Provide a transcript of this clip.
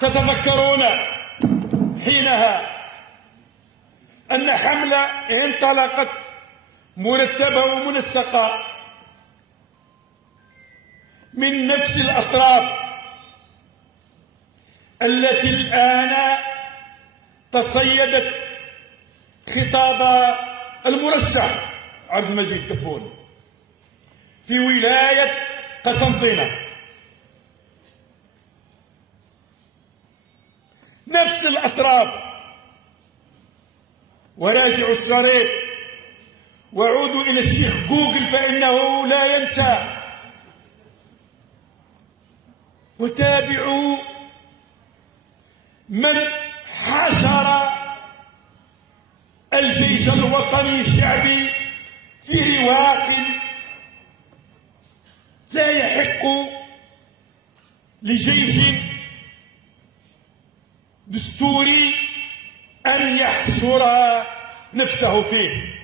تتذكرون حينها أن حملة انطلقت مرتبة ومنسقة من نفس الأطراف التي الآن تصيدت خطاب المرشح عبد المجيد تبون في ولاية قسنطينة. نفس الأطراف. وراجعوا الشريط وعودوا إلى الشيخ جوجل فإنه لا ينسى، وتابعوا من حشر الجيش الوطني الشعبي في رواق لا يحق لجيش دستوري أن يحشر نفسه فيه.